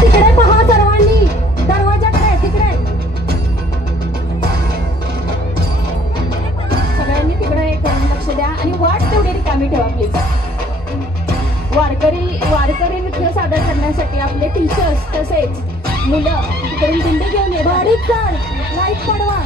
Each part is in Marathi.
तिकडे पहा सर्वांनी, दरवाजाकडे तिकडे सगळ्यांनी तिकडे एक लक्ष द्या आणि वाट तेवढी रिकामी ठेवा प्लीज. वारकरी नृत्य सादर करण्यासाठी आपले टीचर्स तसेच मुलं तिकडून दिंडी घेऊन ये. बारीक कर, लाईट पडवा.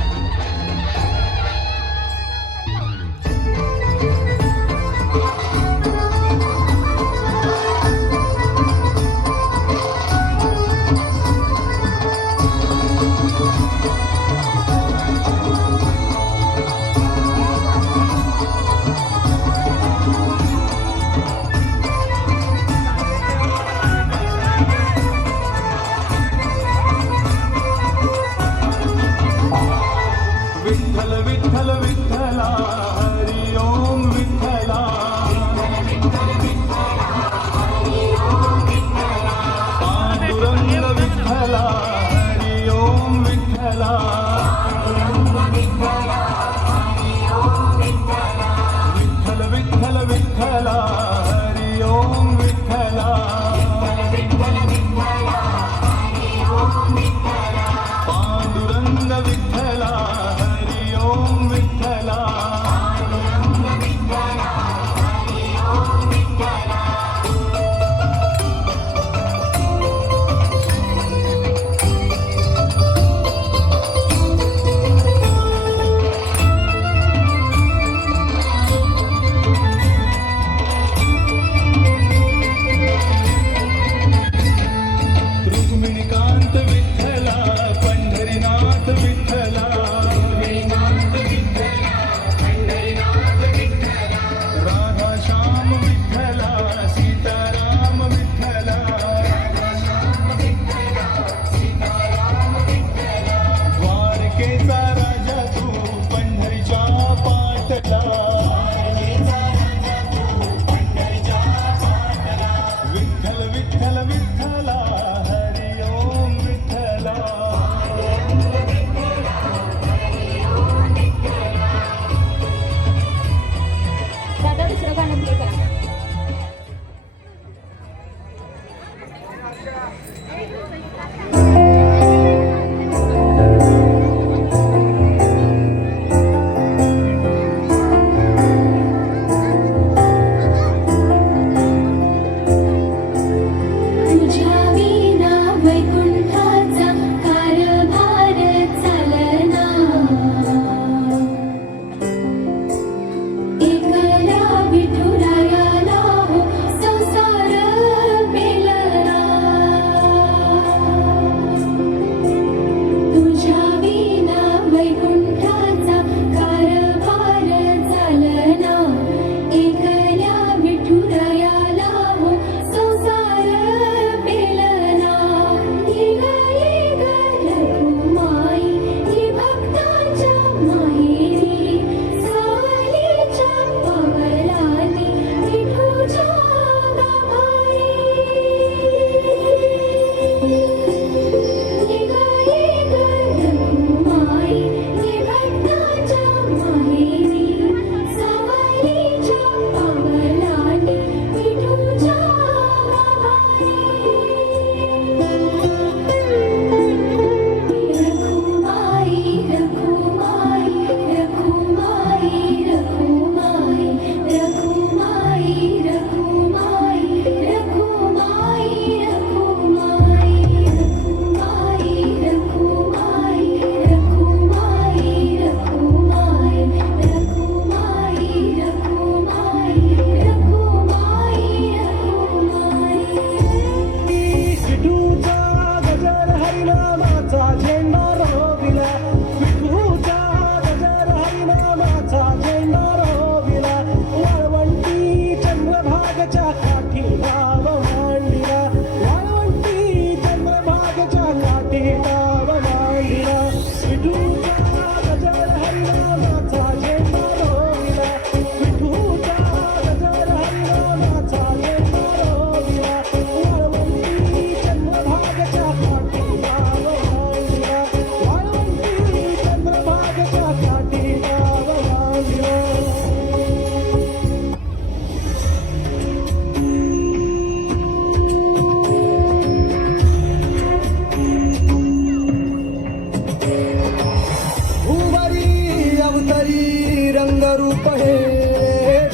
रूप हे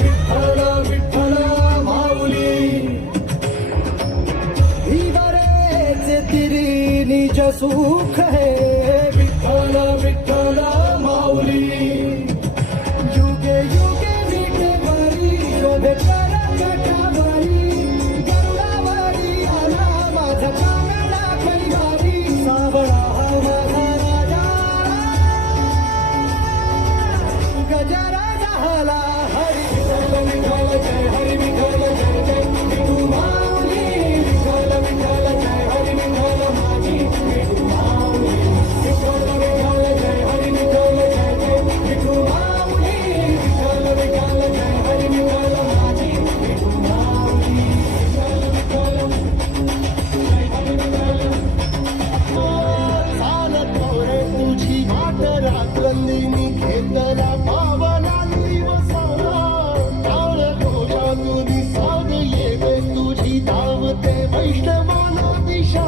विठ्ठल विठ्ठल माऊली इवरेचे तिरी निज सुख हे विठ्ठल विठ्ठल माऊली युगे युगे विठेवरी शोभे कर कटावरी गरुडावरी आला माझा कागडा कैवारी सावळा हा माझा राजा गजरा झाला हरी विठ्ठल विठ्ठल जय हरी विठ्ठल जय जय विठू माऊली विठ्ठल विठ्ठल जय हरी विठ्ठल माझी विठू माऊली विठ्ठल विठ्ठल जय हरी विठ्ठल जय जय विठू माऊली विठ्ठल विठ्ठल जय हरी विठ्ठल माझी विठू माऊली विठ्ठल विठ्ठल चालत रे तुझी वाट रात्रंदिनी घेतला पावना दिवसाला टाळ घोषातून साग येते तुझी धावते वैष्णवाला दिशा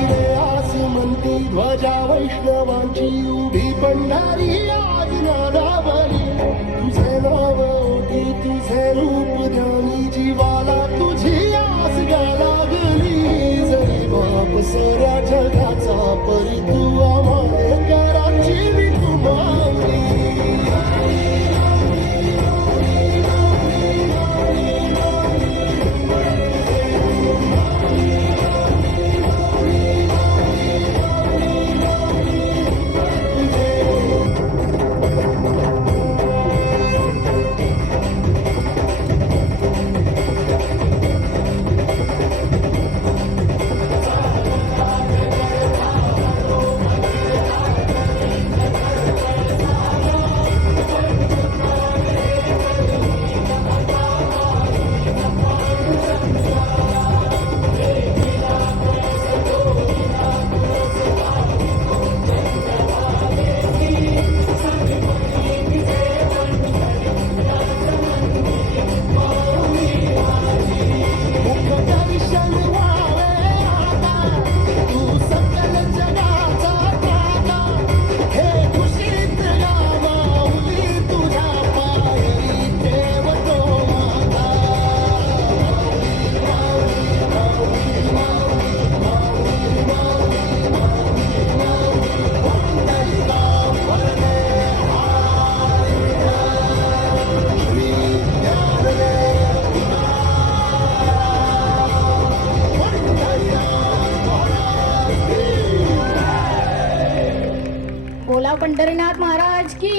आसमंती ध्वजा वैष्णवांची उभी पंढरी आज नादावली तुझे नाव ओटी तुझे रूप ध्यानी जीवाला तुझी आस गा लागली जरी बाप साऱ्या जगाचा परी तू आम्हाला कराची विठू माऊली दर्शन व्हावे आता तू सकल जगाचा दाता हे खुशीत गा माऊली तुझ्या पायरी ठेवतो माता बोला पंढरीनाथ महाराज की